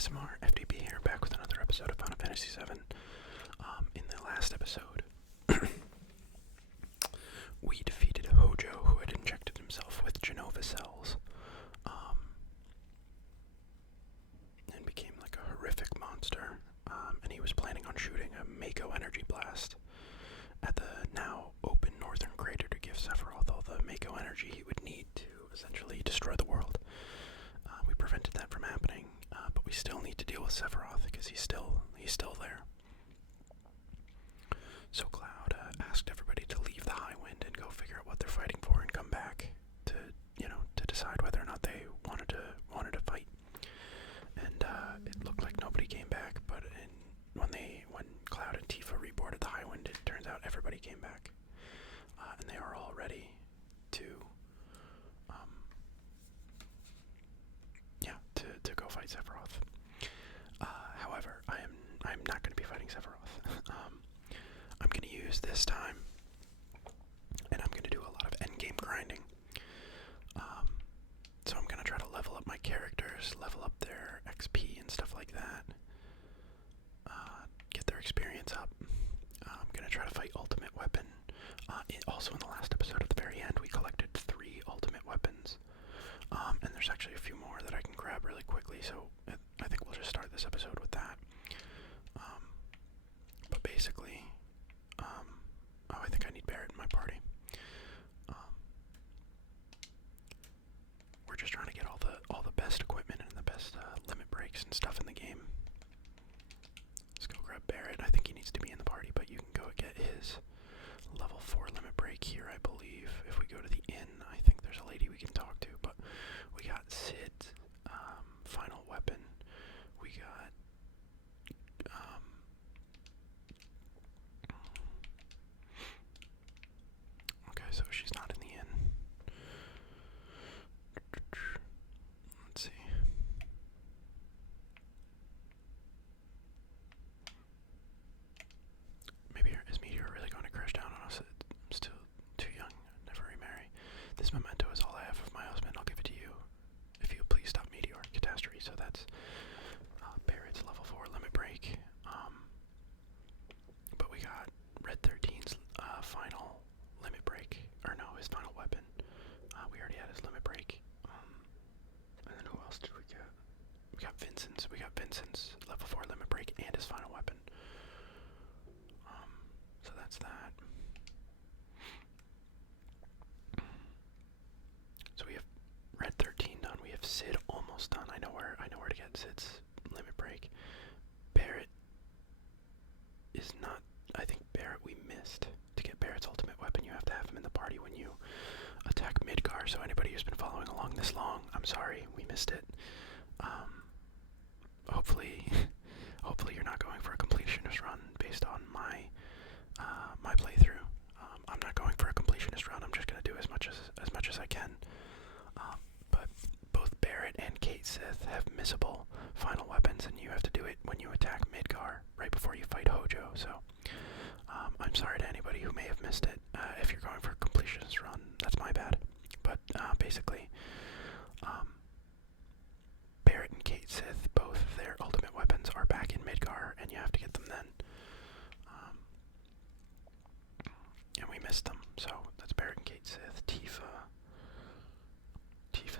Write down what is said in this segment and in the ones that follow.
ASMR FTP here, back with another episode of Final Fantasy VII. In the last episode, we defeated Hojo, who had injected himself with Genova cells, and became like a horrific monster. And he was planning on shooting a Mako energy blast at the now open northern crater to give Sephiroth all the Mako energy he would need to essentially destroy the world. We prevented that from happening, but we still need to deal with Sephiroth because he's still there. So Cloud asked everybody to leave the High Wind and go figure out what they're fighting for and come back to decide whether or not they wanted to fight. And it looked like nobody came back, but when Cloud and Tifa reboarded the High Wind, it turns out everybody came back, and they are all ready to to go fight Sephiroth. However, I'm not going to be fighting Sephiroth. I'm going to use this time, and I'm going to do a lot of endgame grinding. So I'm going to try to level up my characters, level up their XP and stuff like that, get their experience up. I'm going to try to fight Ultimate Weapon. Also in the last episode, at the very end, we collected 3 Ultimate Weapons. And there's actually a few more that I can grab really quickly, so I think we'll just start this episode with that. But basically, I think I need Barret in my party. We're just trying to get all the best equipment and the best limit breaks and stuff in the game. Let's go grab Barret. I think he needs to be in the party, but you can go get his level 4 limit break here, I believe. If we go to the inn, I think there's a lady we can talk to, but we got Sid's final weapon. We got okay, so she's not in the inn. Let's see. Maybe is Mideel really going to crash down on us? I'm still too young. I'd never remarry. This memento is all I have of my husband. I'll give it to you. If you please stop meteor catastrophe. So that's Barret's level 4 limit break. But we got Red 13's final limit break. Or no, his final weapon. We already had his limit break. And then who else did we get? We got Vincent's. We got Vincent's level 4 limit break and his final weapon. So that's that. So we have Red 13 done. We have Sid almost done. I know where to get Sid's limit break. Barret is not. I think Barret we missed. To get Barret's ultimate weapon, you have to have him in the party when you attack Midgar. So anybody who's been following along this long, I'm sorry, we missed it. Hopefully you're not going for a completionist run based on my playthrough. I'm not going for a completionist run. I'm just going to do as much as I can. But both Barret and Kate Sith have missable final weapons, and you have to do it when you attack Midgar right before you fight Hojo. So I'm sorry to anybody who may have missed it. If you're going for a completionist run, that's my bad. But basically, Barret and Kate Sith, both of their ultimate weapons are back in Midgar, and you have to get them then. And we missed them, so that's Barret and Kate Sith. Tifa's,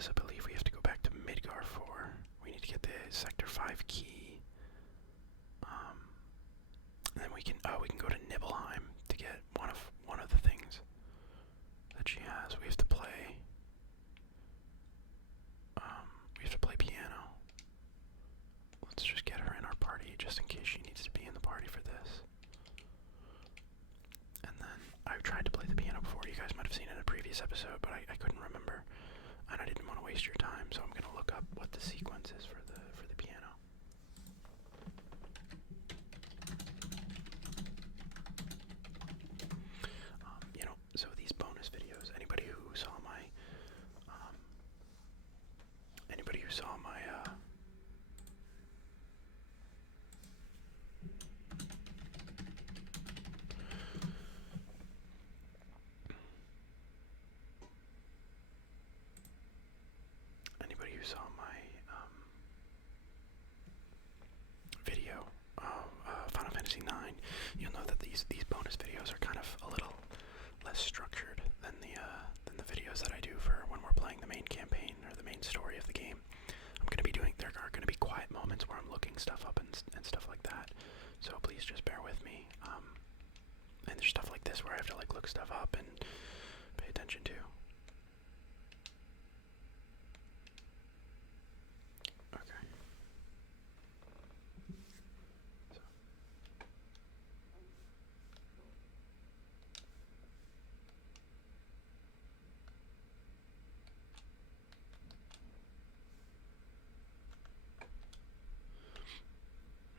I believe we have to go back to Midgar for. We need to get the Sector 5 key. And then we can go to Nibelheim to get one of the things that she has. We have to play piano. Let's just get her in our party just in case she needs to be in the party for this. And then I've tried to play the piano before. You guys might have seen it in a previous episode, but I couldn't remember, and I didn't want to waste your time, so I'm gonna look up what the sequence is for the piano. So these bonus videos. Anybody who saw my these bonus videos are kind of a little less structured than the videos that I do for when we're playing the main campaign or the main story of the game. There are gonna be quiet moments where I'm looking stuff up and stuff like that. So please just bear with me. And there's stuff like this where I have to like look stuff up and pay attention to. Okay. So.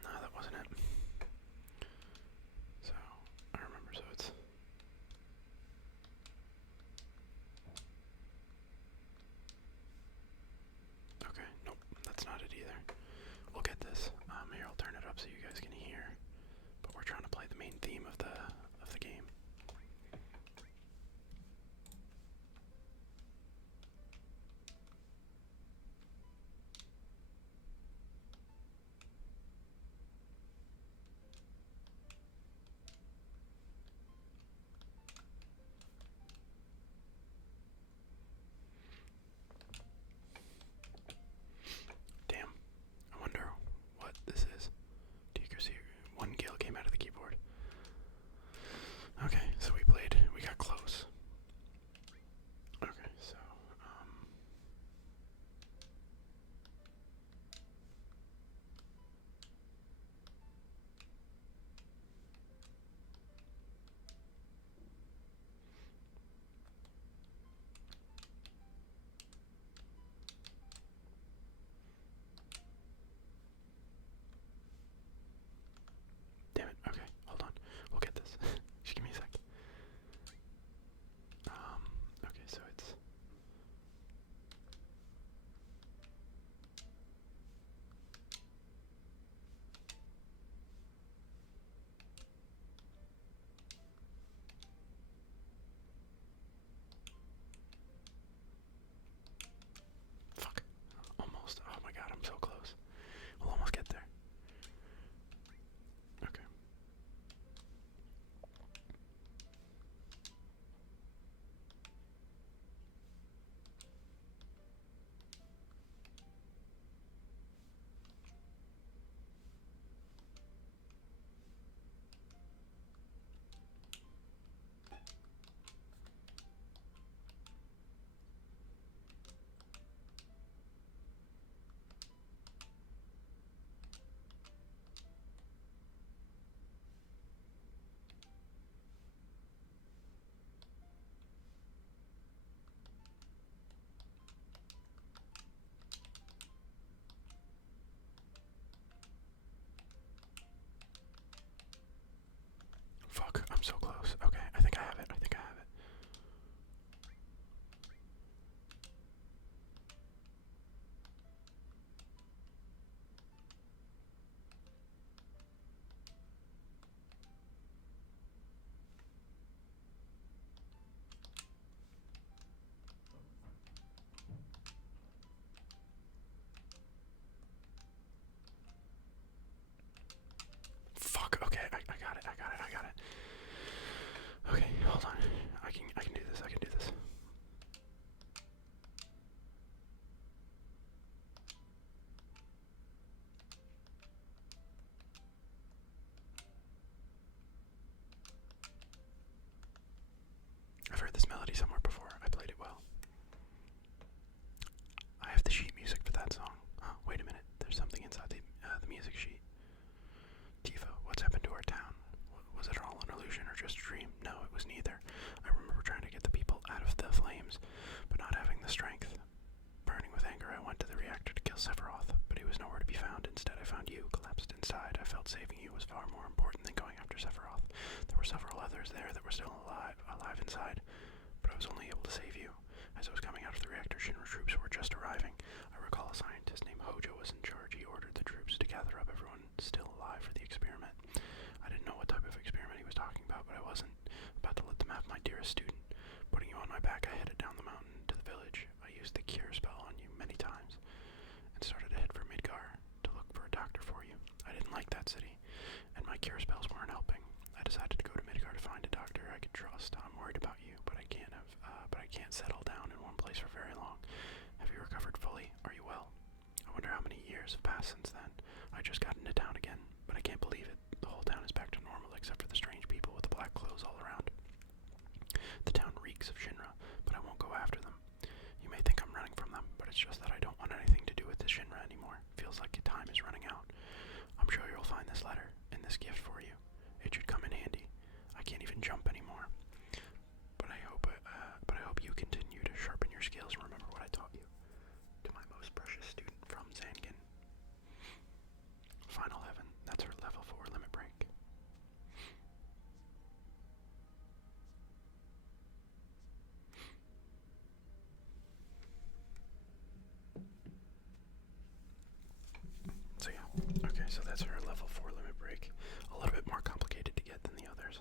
No, that wasn't it. So, I remember, so it's... Okay, nope, that's not it either. We'll get this. Here, I'll turn it up so you guys can hear. But we're trying to play the main theme of the game. Damn. I wonder what this is. Do you see one kill came out of the keyboard? Okay, so we got close. Okay, so, damn it. Okay, hold on. We'll get this. Just give me a sec. Okay, so it's... Fuck. Almost. Oh my god, I'm so close. We'll almost get there. Okay. Fuck, I'm so close. Okay, I think I have it. I think I have it. Fuck, okay, I got it, I got it, I got it. Okay, hold on. I can do this, I can do this. I've heard this melody somewhere before. I played it well. I have the sheet music for that song. Oh, wait a minute. There's something inside the music sheet. Tifa, what's happened to our town? Was it all an illusion or just a dream? No, it was neither. I remember trying to get the people out of the flames, but not having the strength. Burning with anger, I went to the reactor to kill Sephiroth, but he was nowhere to be found. Instead, I found you, collapsed inside. I felt saving you was far more important than going after Sephiroth. There were several others there that were still alive inside, but I was only able to save you. As I was coming out of the reactor, Shinra troops were just arriving. I recall a scientist named Hojo was in charge. He ordered the troops to gather up everyone still alive for the experiment. I didn't know what type of experiment he was talking about, but I wasn't about to let them have my dearest student. Putting you on my back, I headed down the mountain to the village. I used the cure spell on you many times, and started to head for Midgar to look for a doctor for you. I didn't like that city, and my cure spells weren't helping. I decided to go years have passed since then. I just got into town again, but I can't believe it. The whole town is back to normal except for the strange people with the black clothes all around. The town reeks of Shinra, but I won't go after them. You may think I'm running from them, but it's just that I don't want anything to do with this Shinra anymore. Feels like time is running out. I'm sure you'll find this letter and this gift for you. It should come in handy. I can't even jump anymore. But I hope you continue to sharpen your skills and remember what I taught you. To my most precious student from Sunken. Final Heaven. That's her level 4 limit break. So yeah, okay, so that's her level 4 limit break. A little bit more complicated to get than the others.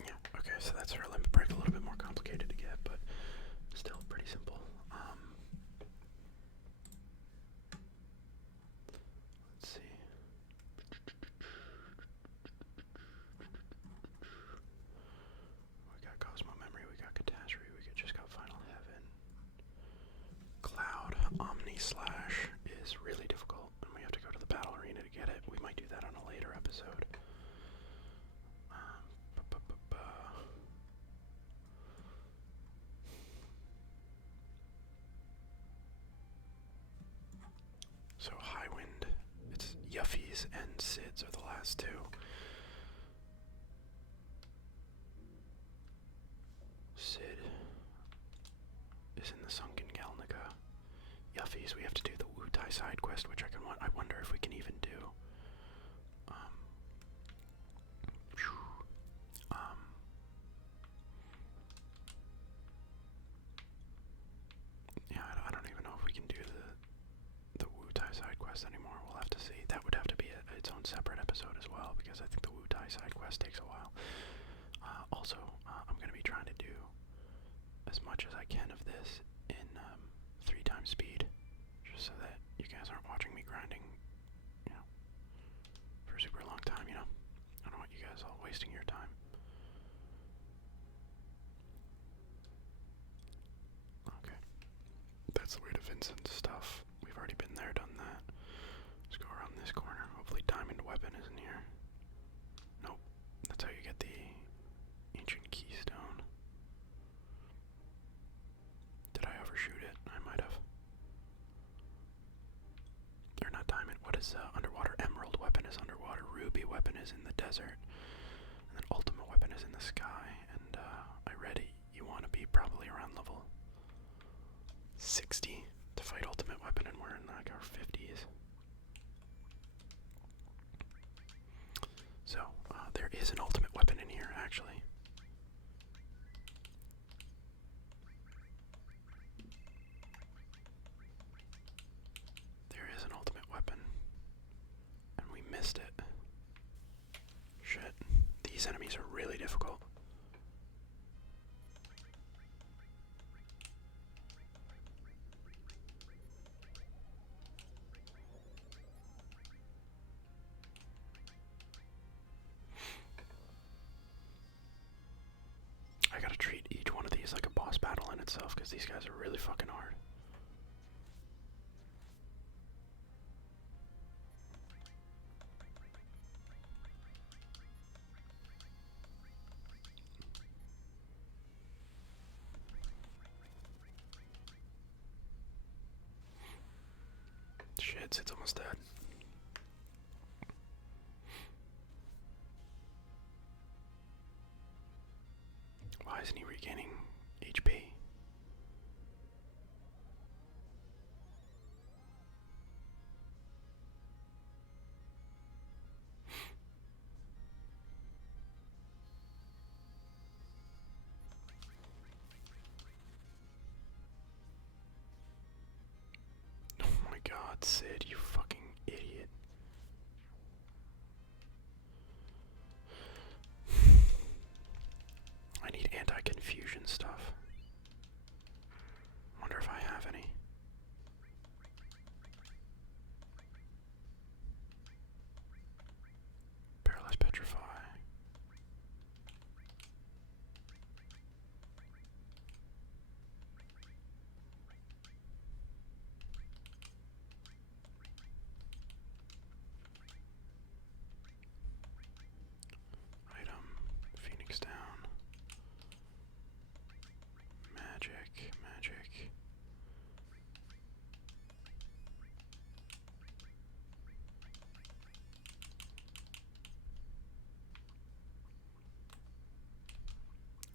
Yeah, okay, so that's her limit break. A little bit more complicated to get, but still pretty simple. Let's see. We got Cosmo Memory, we got Catastrophe, we just got Final Heaven. Cloud Omni Slash is really difficult, and we have to go to the battle arena to get it. We might do that on a later episode. So High Wind, it's Yuffie's and Sid's are the last two. Sid is in the Sunken Gelnika. Yuffie's, we have to do the Wu Tai side quest, which I wonder if we can even do. Yeah, I don't even know if we can do the Wu Tai side quest anymore. We'll have to see. That would have to be its own separate episode as well, because I think the Wu Tai side quest takes a while. Also, I'm going to be trying to do as much as I can of this in 3 times speed, just so that you guys aren't watching me grinding, for a super long time, I don't want you guys all wasting your time. Okay. That's the way to Vincent's stuff. We've already been there, done that. Let's go around this corner. Hopefully Diamond Weapon isn't here. Nope. That's how you get the Ancient Keystone. Did I overshoot it? I might have. Or not Diamond. What is Underwater? Emerald Weapon is underwater. Ruby Weapon is in the desert. And then Ultimate Weapon is in the sky. And I read it. You want to be probably around level 60 to fight Ultimate Weapon, and we're in like our 50s. So, there is an Ultimate Weapon in here, actually. There is an Ultimate Weapon. And we missed it. Shit. These enemies are really difficult. I gotta treat each one of these like a boss battle in itself, because these guys are really fucking hard. Shit, it's almost dead. Why isn't he regaining HP? Oh my god, Sid, you fucking idiot. stuff. Wonder if I have any. Paralyze, petrify. Item, Phoenix down. Magic, magic.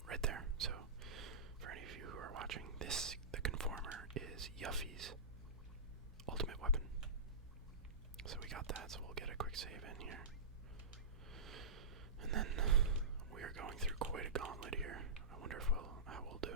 Right there. So, for any of you who are watching, the Conformer is Yuffie's ultimate weapon. So we got that, so we'll get a quick save in here. And then we are going through quite a gauntlet here. I wonder if how we'll do.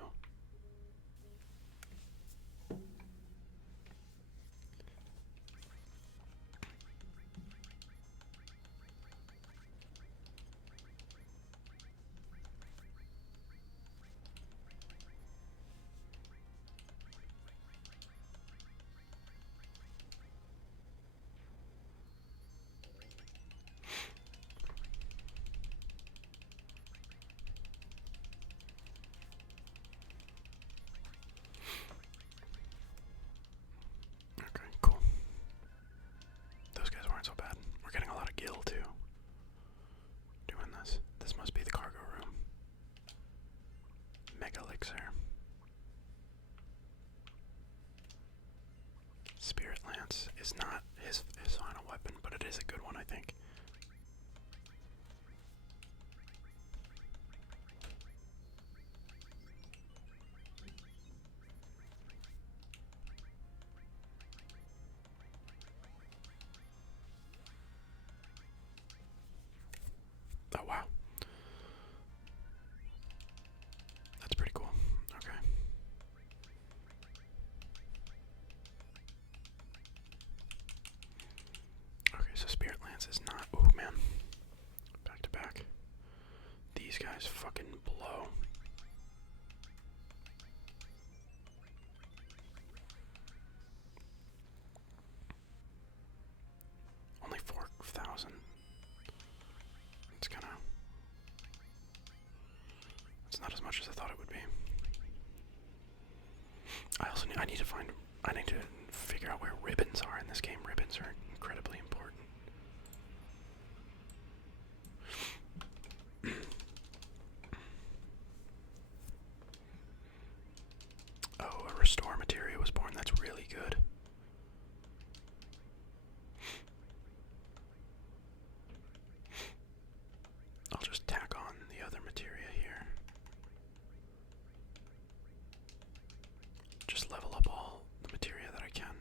Okay, cool. Those guys weren't so bad. We're getting a lot of gil too. Doing this. This must be the cargo room. Mega elixir. Spirit Lance is not his final weapon, but it is a good one, I think. Oh wow. That's pretty cool. Okay. Okay, so Spirit Lance is not. Ooh, man. Back to back. These guys fucking blow. Only 4,000. It's kinda. It's not as much as I thought it would be. I need to find. I need to figure out where ribbons are in this game. Ribbons are incredibly important. Oh, a restore materia was born. That's really good. I'll just tack on the other materia here. Just level up all the materia that I can.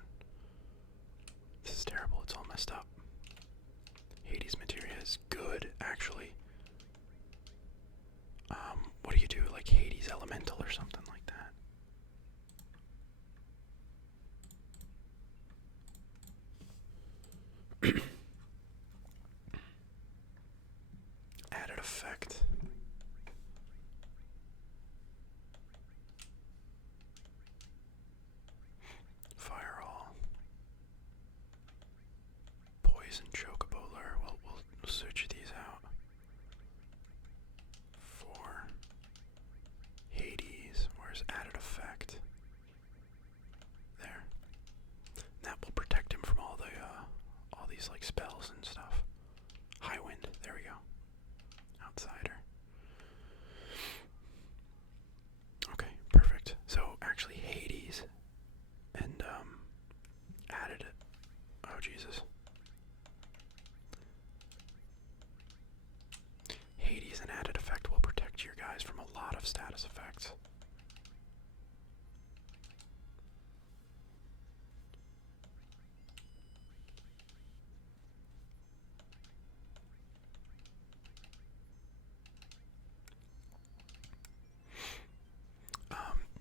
This is terrible. It's all messed up. Hades materia is good, actually. What do you do? Like Hades elemental or something like that? Added effect. Fire all. Poison chocobo lure. Well, we'll search these out. For Hades, where's added effect? There. That will protect him from all these like spells and stuff. High wind. There we go. Outsider. Okay, perfect. So actually Hades and added it. Oh Jesus. Hades and added effect will protect your guys from a lot of status effects.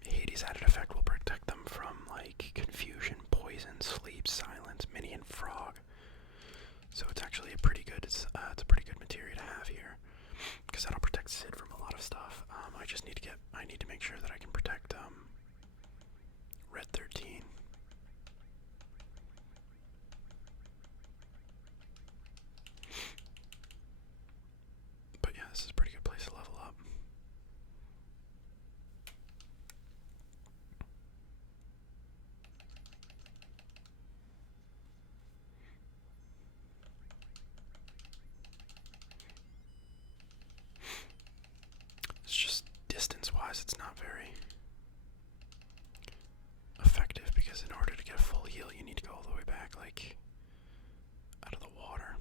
Hades added effect will protect them from like confusion, poison, sleep, silence, minion, frog. So it's actually a pretty good. It's a pretty good materia to have here, because that'll protect Sid from a lot of stuff. I need to make This is a pretty good place to level up. It's just distance-wise, it's not very effective because in order to get a full heal, you need to go all the way back, like, out of the water.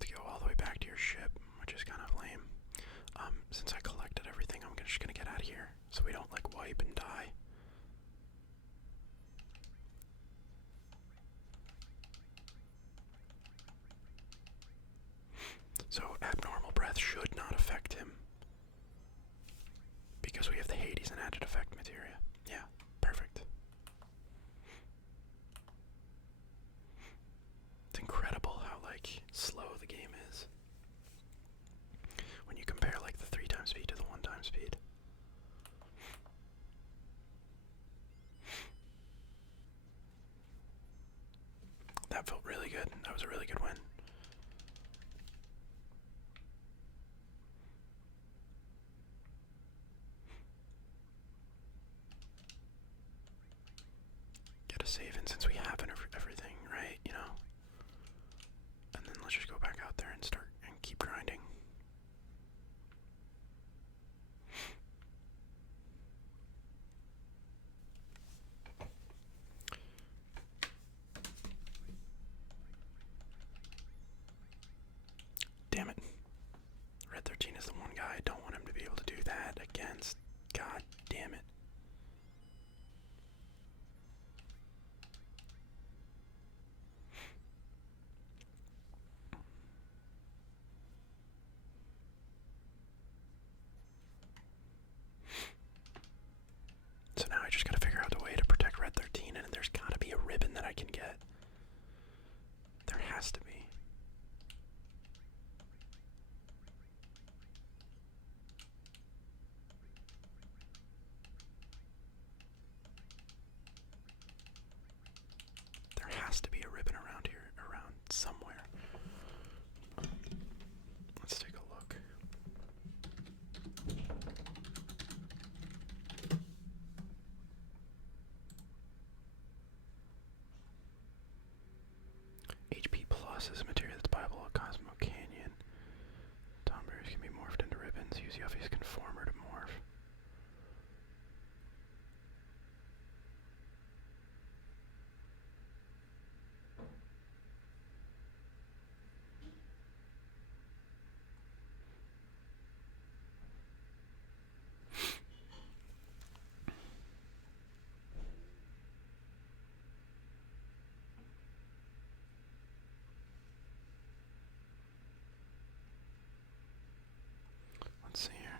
To go all the way back to your ship, which is kind of lame. Since I collected everything, I'm just gonna get out of here so we don't, like, wipe and die. So abnormal breath should not affect him because we have the Hades and added effect materia. Yeah, perfect. It's incredible how, like, slow the game is when you compare, like, the 3 times speed to the 1 time speed. That felt really good. That was a really good win. Get a save in since we have everything, right? You know? And then let's just go back out there and start and keep grinding. Damn it. Red 13 is the one guy I don't want him to be able to do that against. God damn it. So now I just gotta figure out a way to protect Red 13, and there's gotta be a ribbon that I can get. There has to be. There has to be a ribbon around here, around somewhere. Let's take a look. HP Plus is a material that's buyable at Cosmo Canyon. Tomberries can be morphed into ribbons. Use Yuffie's Conformer to morph. Let's see here.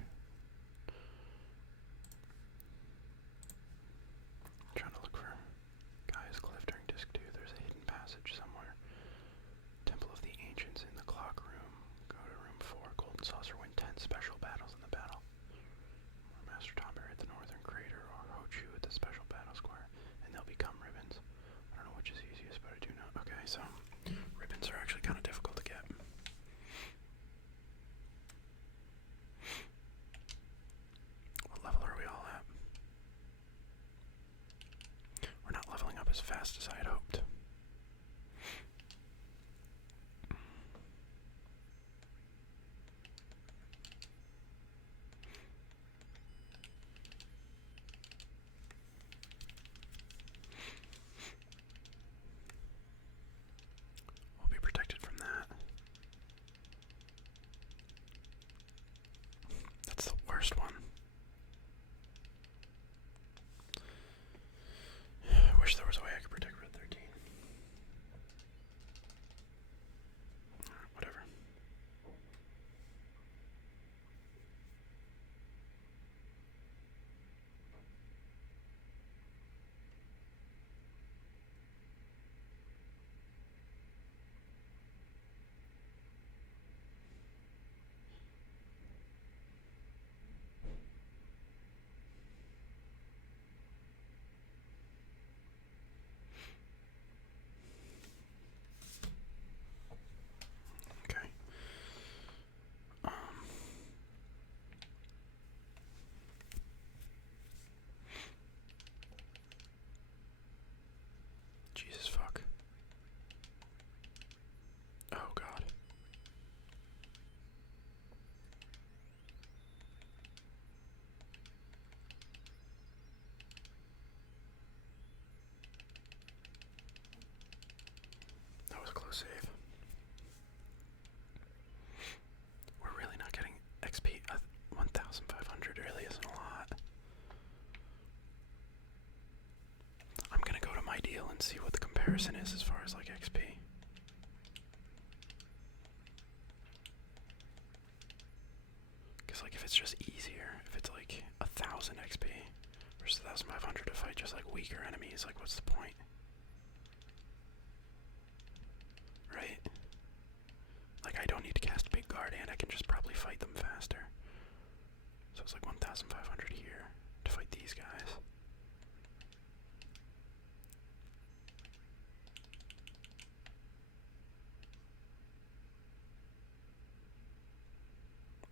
it's just easier, if it's like 1,000 XP versus 1,500 to fight just like weaker enemies, like what's the point? Right? Like I don't need to cast Big Guard and I can just probably fight them faster. So it's like 1,500 here to fight these guys.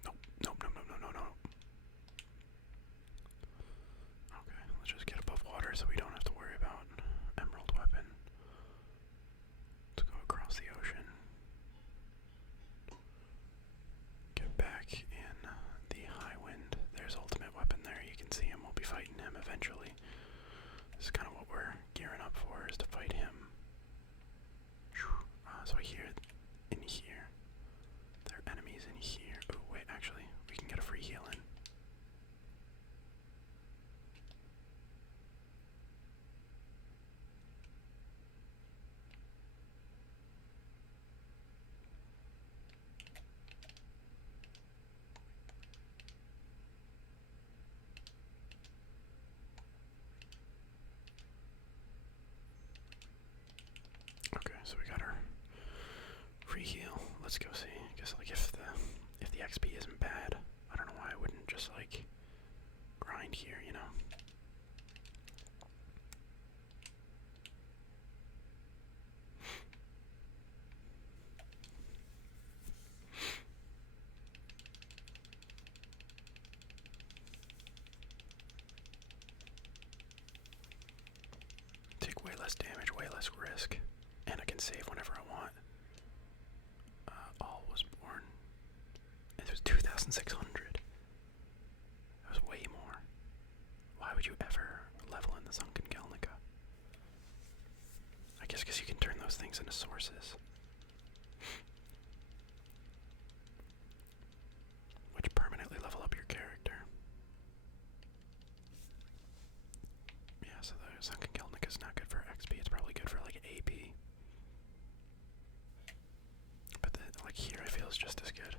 Nope, nope, nope, nope, no, no, no. Okay, let's just get above water so we don't have to worry about Emerald Weapon. Let's go across the ocean. Get back in the high wind. There's ultimate weapon there. You can see him. We'll be fighting him eventually. This is kind of what we're gearing up for, is to fight him. So I hear in here. There are enemies in here. Oh, wait, actually, we can get a free heal in. Okay, so we got our free heal. Let's go see. I guess like if the XP isn't bad, I don't know why I wouldn't just like grind here, you know. Take way less damage, way less risk, and I can save whenever I want. All was born. It was 2,600. That was way more. Why would you ever level in the Sunken Gelnika? I guess because you can turn those things into sources. Which permanently level up your character. Yeah, so the Sunken Gelnika is not good for XP. It's probably good for like AP. But like here, I feel it's just as good.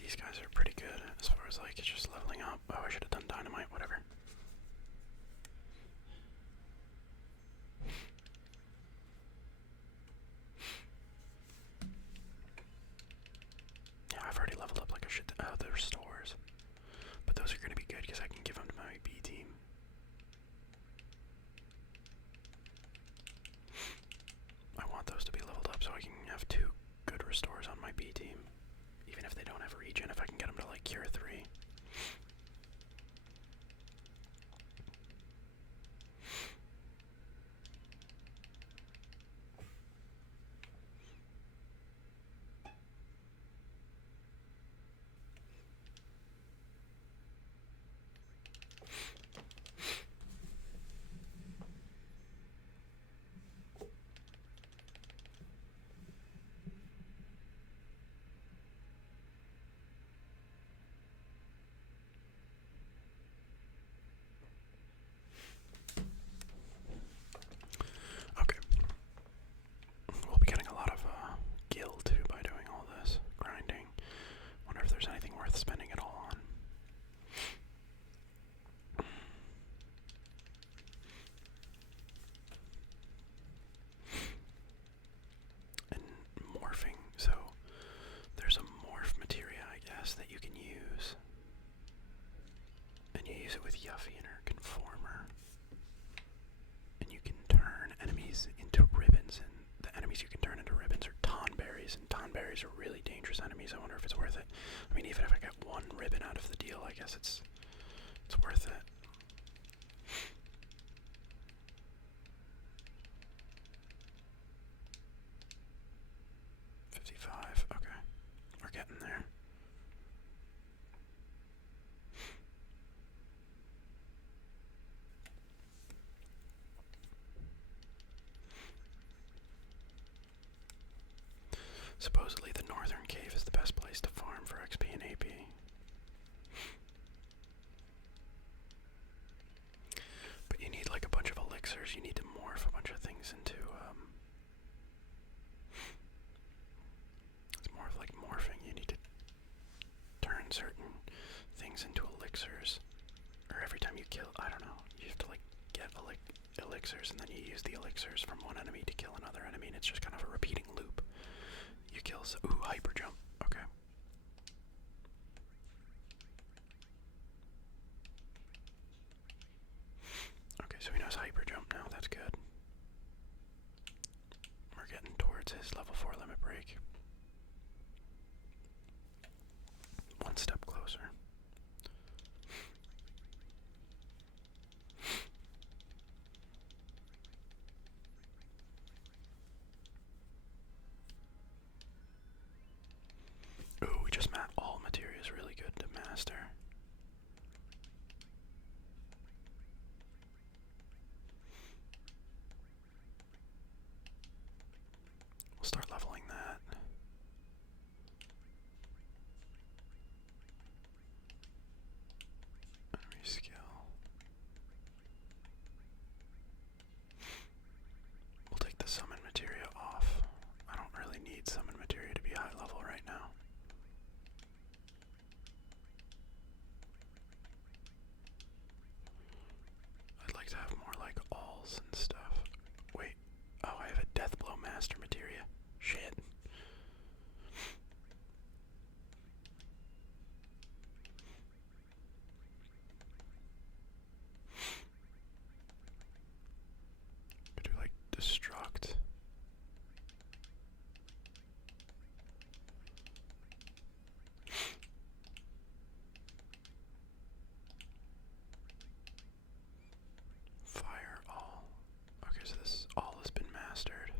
These guys are pretty good as far as like just leveling up. Oh, I should have done dynamite, whatever. Yeah, I've already leveled up like a shit. Oh, the restores. But those are going to be good because I can give them to my B team. I want those to be leveled up so I can have 2 good restores on my B team. Even if they don't have regen, if I can get them to like cure 3. Okay. We'll be getting a lot of gil too by doing all this grinding. Wonder if there's anything worth spending it all on. And morphing. So there's a morph materia, I guess, that you can use. And you use it with Yuffie and her conformer. And you can turn enemies into ribbons, and the enemies you can turn into ribbons are tonberries, and tonberries are really dangerous enemies. I wonder if it's worth it. I mean, even if I get 1 ribbon out of the deal, I guess it's worth it. $55, okay. We're getting there. elixirs, and then you use the elixirs from one enemy to kill another enemy, and it's just kind of a repeating loop. You kill ooh, hyper jump. Okay. Okay, so he knows hyper jump now, that's good. We're getting towards his level 4 limit break. One step closer. Ooh, we just all materia is really good to master. We'll start leveling that. Reskill. We'll take the summon materia off. I don't really need summon materia to be high level right now. I'd like to have more like alls and stuff. Wait. Oh, I have a Deathblow Master materia. Shit. Could do like destruct. Fire all. Okay, so this all has been mastered.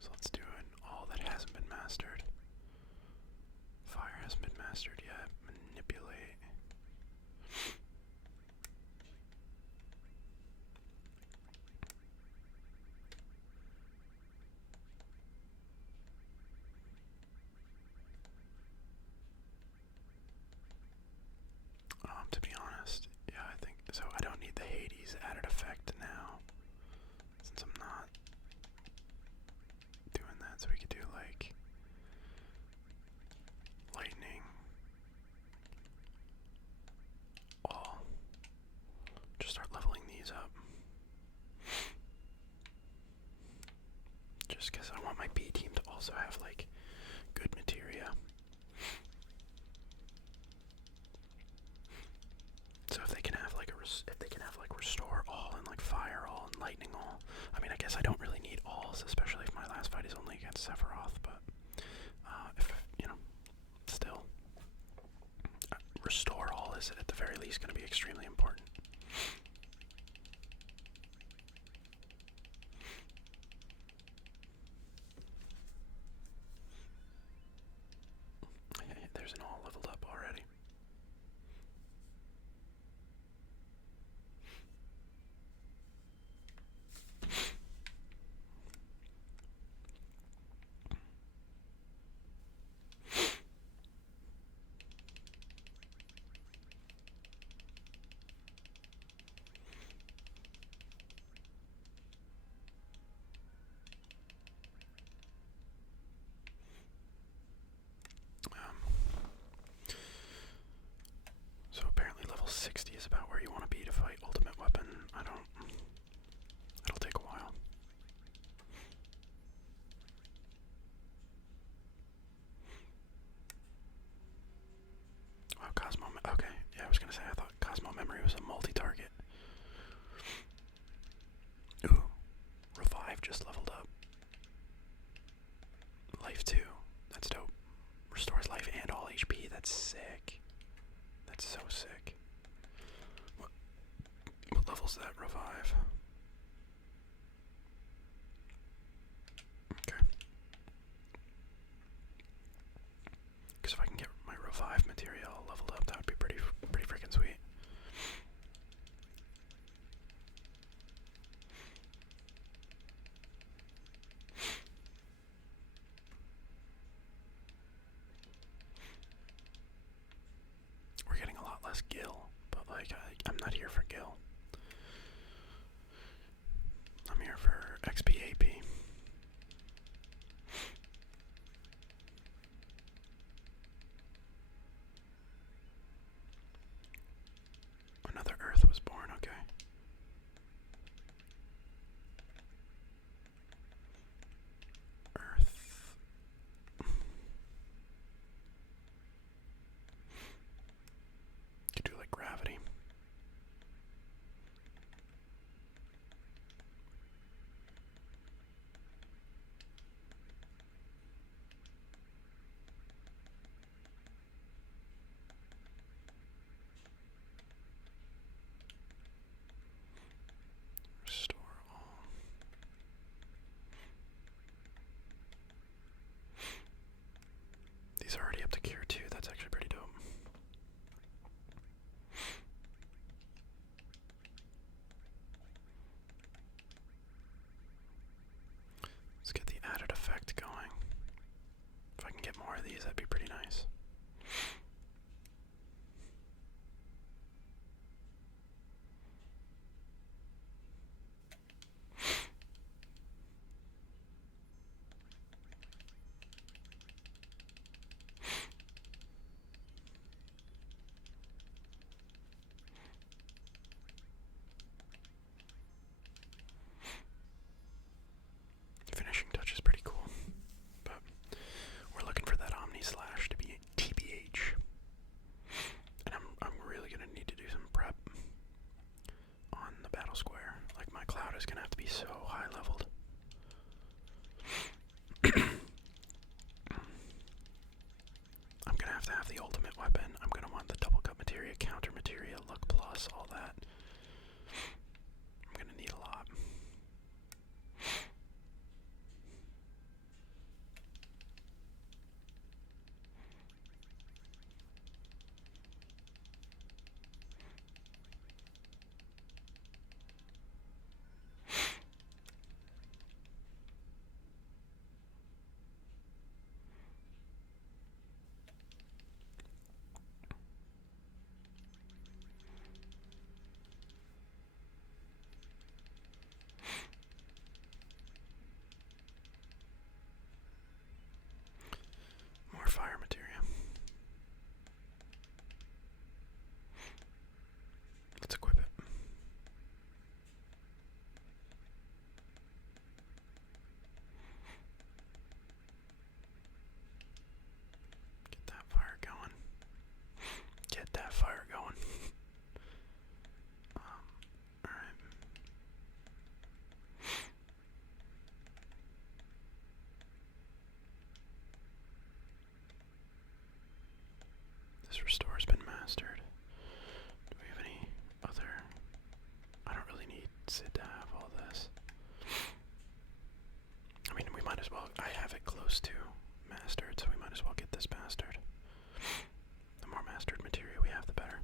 So let's do an all that hasn't been mastered. Fire hasn't been mastered yet. Manipulate. To be honest, yeah, I think so. I don't need the Hades added effect now, since I'm not doing that. So we could do like lightning, all. Just start leveling these up. Just because I want my B team to also have like good materia. So if they can have like restore all and like fire all and lightning all. I mean, I guess I don't really need alls, especially if my last fight is only against Sephiroth. But if still, restore all is at the very least going to be extremely important. There's an all leveled up already. So apparently level 60 is about where you want to be to fight ultimate weapon. It'll take a while. Oh, Cosmo, okay. Yeah, I was gonna say, I thought Cosmo Memory was a multi-target. Ooh, Revive just leveled up. Life 2, that's dope. Restores life and all HP, that's sick. That's so sick. What level's that Revive? Okay. Because if I can get my Revive material leveled up, that would be pretty freaking sweet. We're getting a lot less Gil, but like I'm not here for Gil. I'm here for XP AP. Another Earth was born, okay. have to have the ultimate weapon. I'm gonna want the double cut materia, counter materia, luck plus, all that. I'm gonna need a lot. More fire materia. Let's equip it. Get that fire going. Get that fire going. Alright. This restore's been mastered. Do we have any other? I don't really need Sid to have all this. I mean, we might as well. I have it close to mastered, so we might as well get this mastered. The more mastered material we have, the better.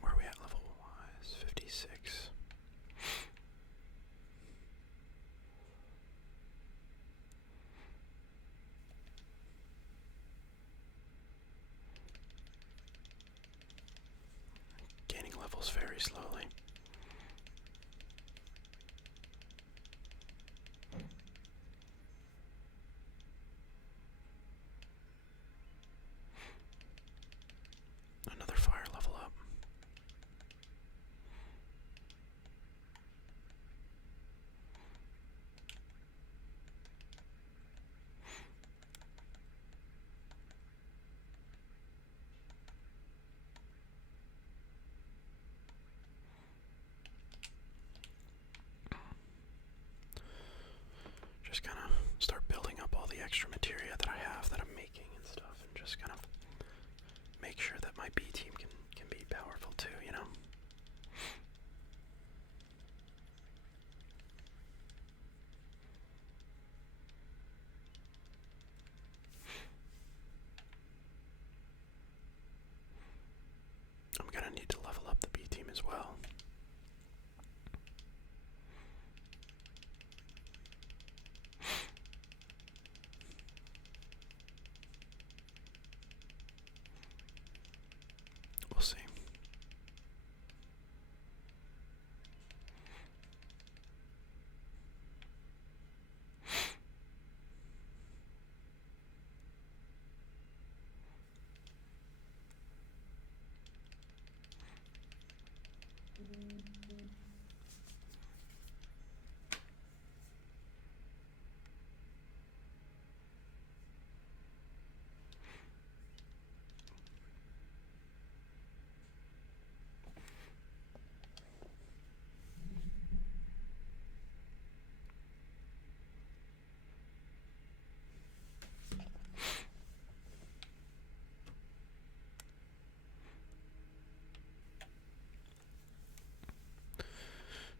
Where are we at level wise? 56. Gaining levels very slowly. Another fire level up. Just kind of start building up all the extra materia that I have that I'm making and stuff, and just kind of make sure that my B team can be powerful too, you know? I'm gonna need to level up the B team as well. We'll see.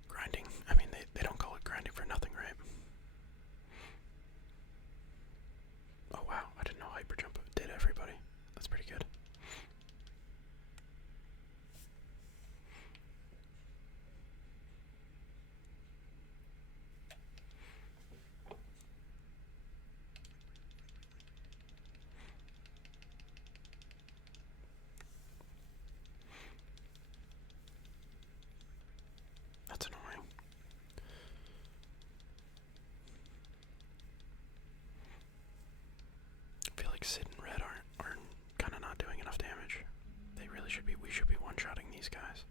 Grinding. I mean, they don't call it grinding for nothing, right? Oh wow, I didn't know hyper jump did everybody. That's pretty good. That's annoying. I feel like Sid and Red aren't kind of not doing enough damage. They really should be. We should be one-shotting these guys.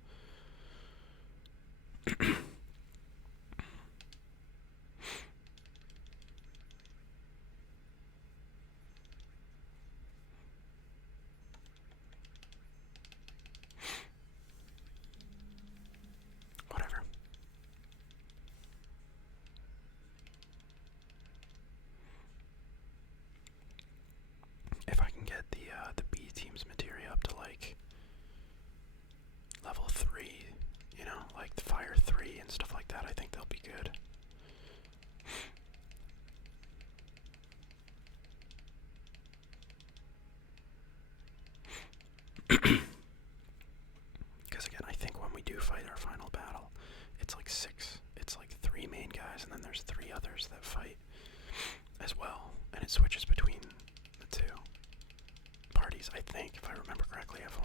and stuff like that, I think they'll be good. Because again, I think when we do fight our final battle, it's like 6. It's like 3 main guys, and then there's 3 others that fight as well, and it switches between the 2 parties. I think, if I remember correctly, I've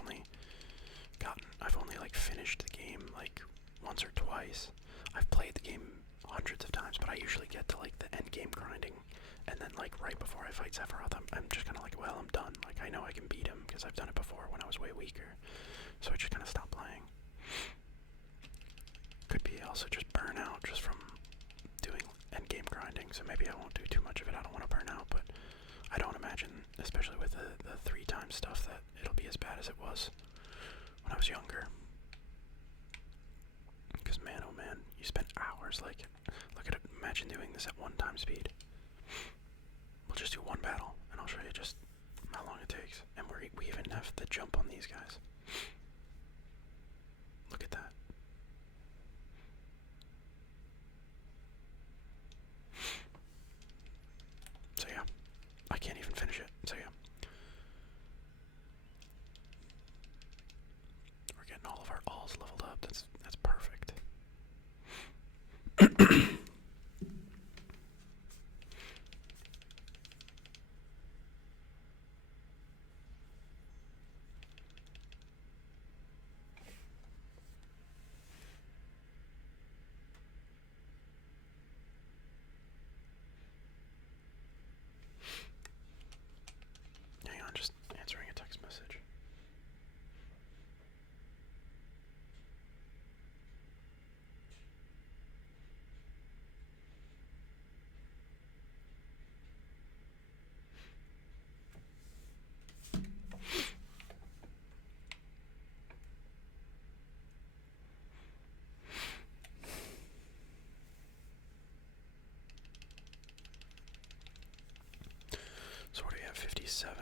only like finished the game like once or twice. I've played the game hundreds of times, but I usually get to like the end game grinding, and then like right before I fight Sephiroth, I'm just kind of like, well, I'm done. Like I know I can beat him because I've done it before when I was way weaker, so I just kind of stopped playing. Could be also just burnout just from doing end game grinding, so maybe I won't do too much of it. I don't want to burn out, but I don't imagine, especially with the 3 times stuff, that it'll be as bad as it was when I was younger. Because man, oh man, you spend hours like, look at it, imagine doing this at 1 time speed. We'll just do 1 battle, and I'll show you just how long it takes. And we even have the jump on these guys. Look at that. So yeah, I can't even finish it, so yeah. We're getting all of our alls leveled up, that's perfect. Hang on, just answering a text message. So what do we have, 57?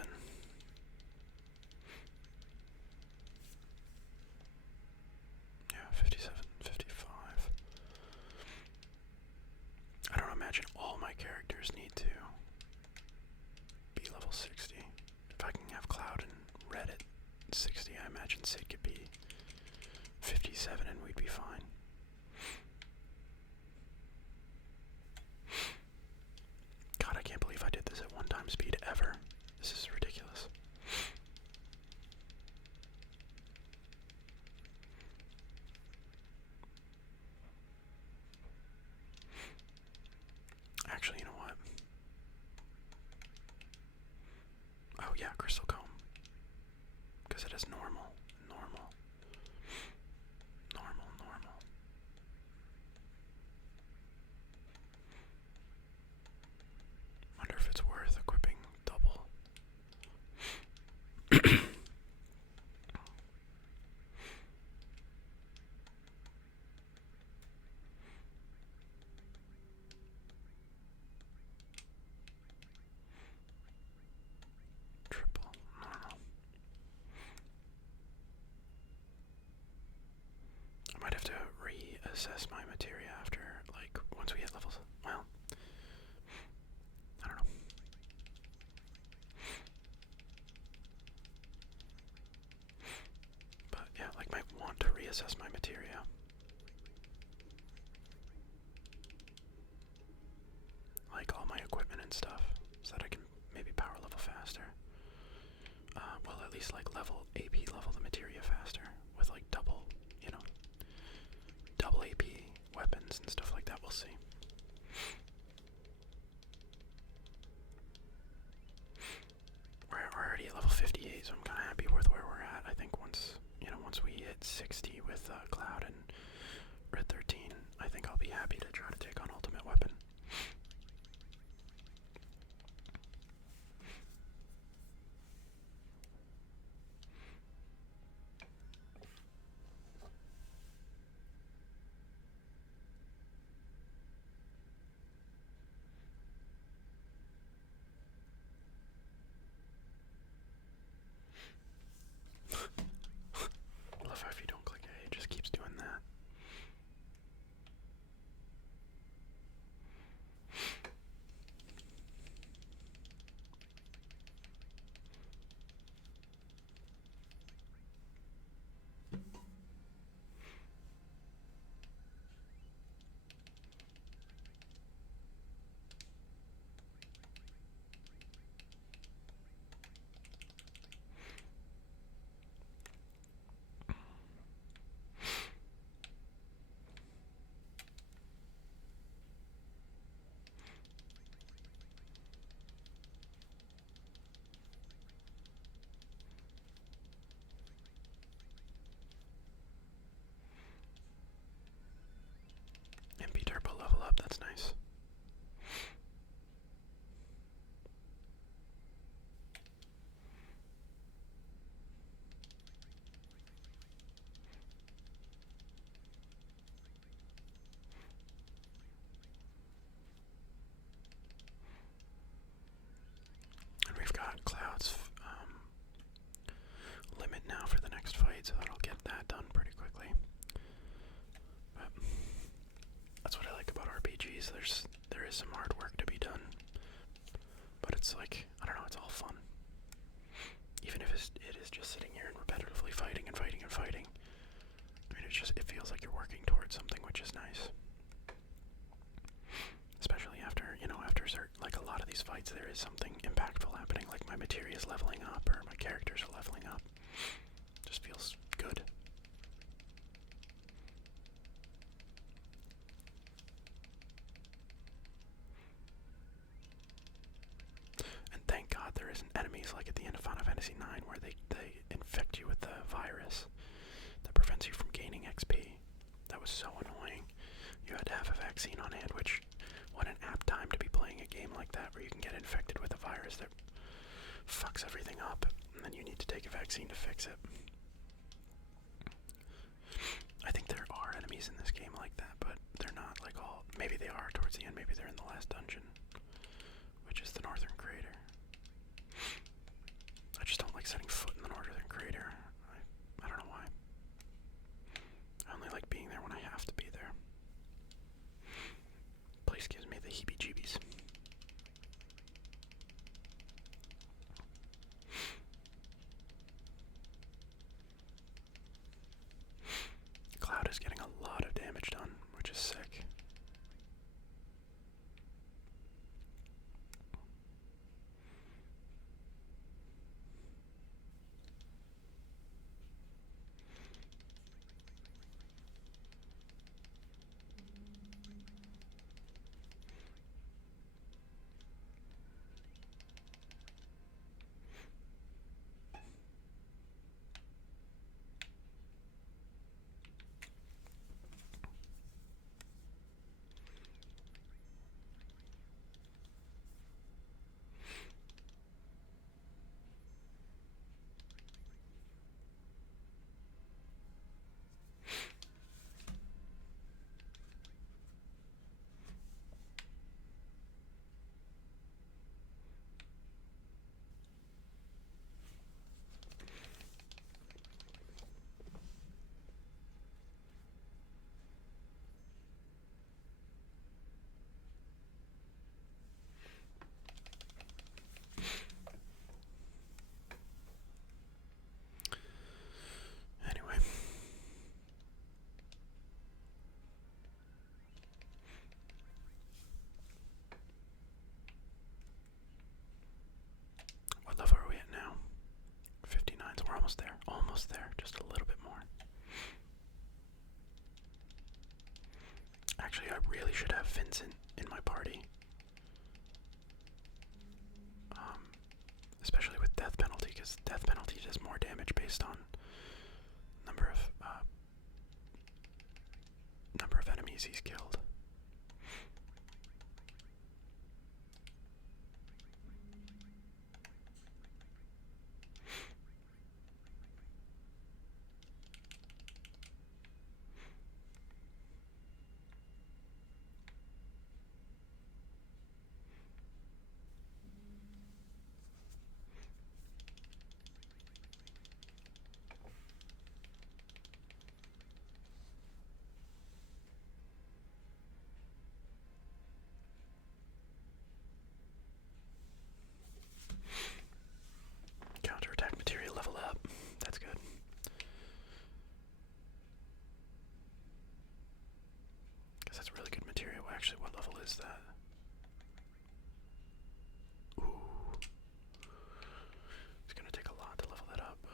Yeah, 57, 55. I don't imagine all my characters need to be level 60. If I can have Cloud and Red at 60, I imagine Sid could be 57 and we'd be fine. God, I can't believe I did this at 1 time speed ever. This is ridiculous. Actually, you know what? Oh yeah, Crystal Comb. Because it is normal. Normal. Normal, normal. Wonder if it's worth equipping double. Triple, normal. I might have to reassess my materia after, like, once we hit levels. Well, I don't know. But yeah, like, might want to reassess my materia. Like all my equipment and stuff, so that I can maybe power level faster. Well, at least like AP level the materia faster with like double, you know, double AP weapons and stuff like that. We'll see. We're already at level 58, so I'm kind of happy with where we're at. I think once we hit 60 with Cloud and Red 13, I think I'll be happy to try to take on Ultimate Weapon. these, there is some hard work to be done. But it's like, I don't know, it's all fun. Even if it is just sitting here and repetitively fighting and fighting and fighting. I mean, it feels like you're working towards something, which is nice. Especially after, like a lot of these fights, there is something impactful happening, like my materia is leveling up, or my characters are leveling up. Just feels good. And thank God there isn't enemies like at the end of Final Fantasy IX where they infect you with the virus that prevents you from gaining XP. That was so annoying. You had to have a vaccine on hand, which, what an apt time to be playing a game like that where you can get infected with a virus that fucks everything up, and then you need to take a vaccine to fix it. I think there are enemies in this game like that, but they're not like all. Maybe they are towards the end, maybe they're in the last dungeon, which is the Northern Crater. I just don't like setting foot in the Northern Crater. I don't know why. I only like being there when I have to be there. Place gives me the heebie-jeebies. Cloud is getting a lot of damage done, which is sick. Anyway. What level are we at now? 59, so we're almost there. Almost there, just a little bit more. Actually, I really should have Vincent in my party. Especially with death penalty, because death penalty does more damage based on number of enemies he's killed. Counterattack material level up. That's good. Because that's really good material. Actually, what level is that? Ooh. It's gonna take a lot to level that up, but...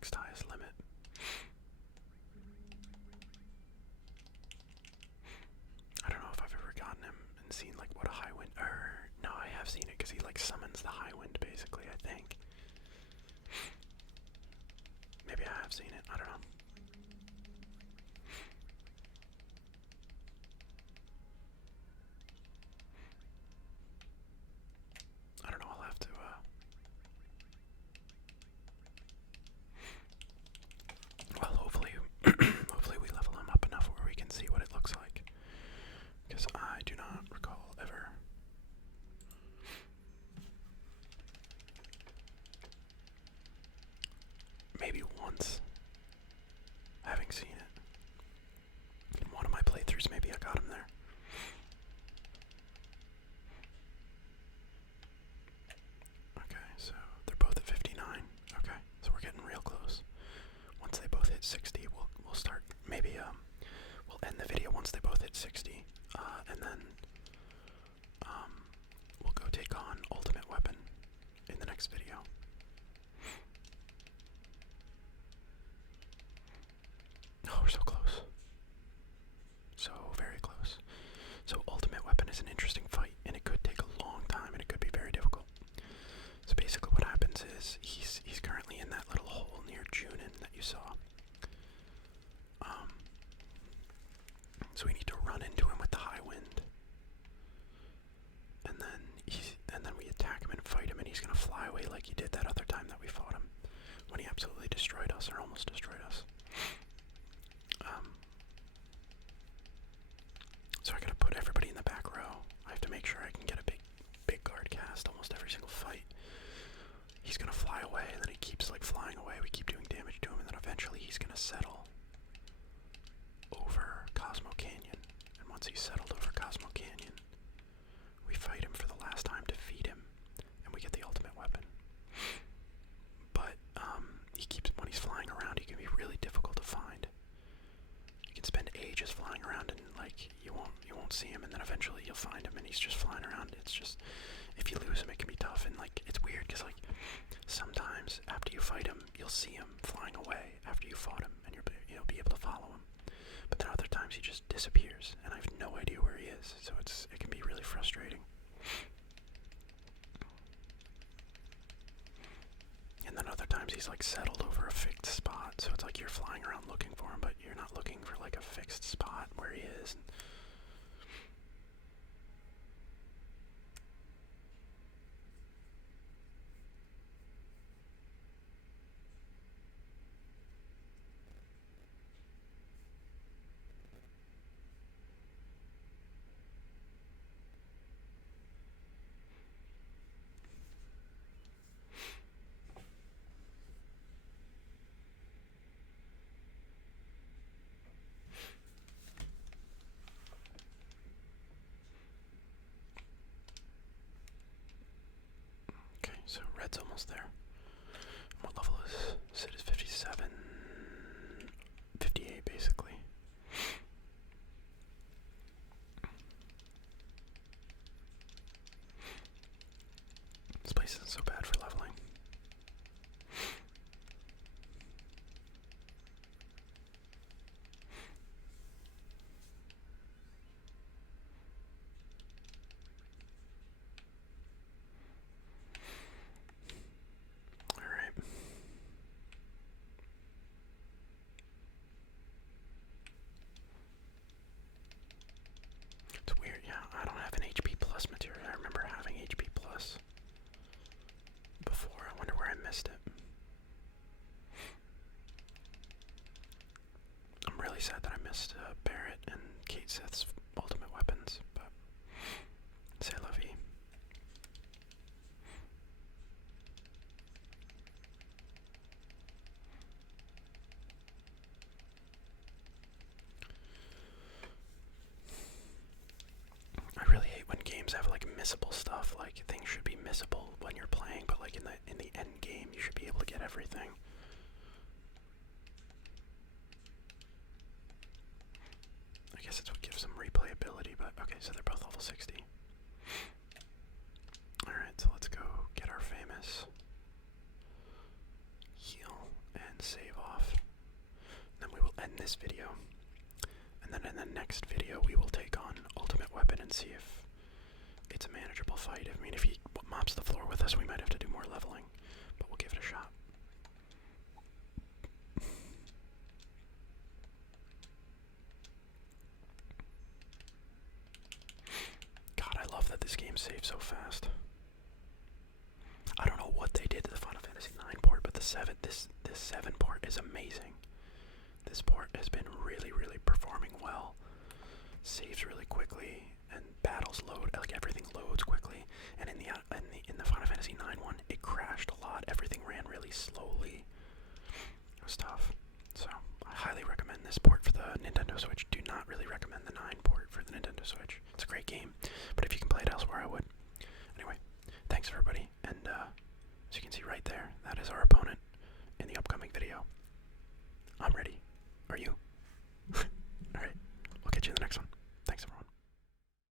next highest limit. I don't know if I've ever gotten him and seen like what a high wind, or no, I have seen it because he like summons the high wind basically, I think. Maybe I have seen it, I don't know. I don't know, I'll have to well, hopefully hopefully we level him up enough where we can see what it looks like. Because I do not recall ever maybe once having seen it. In one of my playthroughs, maybe I got him there. Okay, so they're both at 59. Okay, so we're getting real close. Once they both hit 60, we'll start. Maybe we'll end the video once they both hit 60, and then we'll go take on Ultimate Weapon in the next video. Oh, we're so close. So very close. So Ultimate Weapon is an interesting fight, and it could take a long time, and it could be very difficult. So basically what happens is he's currently in that little hole near Junin that you saw. So we need to run into him with the high wind. And then we attack him and fight him, and he's gonna fly away like he did that other time that we fought him. When he absolutely destroyed us, or almost destroyed us. So I gotta put everybody in the back row. I have to make sure I can get a big guard cast almost every single fight. He's gonna fly away, and then he keeps like flying away. We keep doing damage to him, and then eventually he's gonna settle over Cosmo Canyon. And once he's settled over Cosmo Canyon, we fight him for the last time, defeat him, and we get the ultimate weapon. But when he's flying around, he can be really difficult to find. You can spend ages flying around, and like you won't see him, and then eventually you'll find him, and he's just flying around. It's just, if you lose him, it can be tough, and like it's weird because like sometimes after you fight him, you'll see him flying away after you fought him, and you'll be able to follow him. But then other times he just disappears, and I have no idea where he is. So it can be really frustrating. And then other times he's like settled over a fixed spot, so it's like you're flying around looking for him, but you're not looking for like a fixed spot where he is. Okay, so red's almost there. What level is Sid? Is 57, 58 basically. This place isn't so bad for leveling. Alright. It's weird, yeah, I don't have an HP plus material. I remember having HP plus before. I wonder where I missed it. I'm really sad that I missed Barrett and Kate Seth's ultimate weapons, but c'est la vie. I really hate when games have like missable stuff. Like things should be missable when you're playing, but like in the end game, you should be able to get everything. I guess it's what gives them replayability. But okay, so they're both level 60. All right, so let's go get our famous heal and save. this video. And then in the next video, we will take on Ultimate Weapon and see if it's a manageable fight. I mean, if he mops the floor with us, we might have to do more leveling, but we'll give it a shot. God, I love that this game saves so fast. I don't know what they did to the Final Fantasy IX port, but this 7 port is amazing. This port has been really, really performing well. Saves really quickly, and battles load, like everything loads quickly. And in the Final Fantasy IX one, it crashed a lot. Everything ran really slowly. It was tough. So I highly recommend this port for the Nintendo Switch. Do not really recommend the 9 port for the Nintendo Switch. It's a great game, but if you can play it elsewhere, I would. Anyway, thanks everybody, and as you can see right there, that is our opponent in the upcoming video. I'm ready. Are you? Alright, we'll catch you in the next one. Thanks everyone.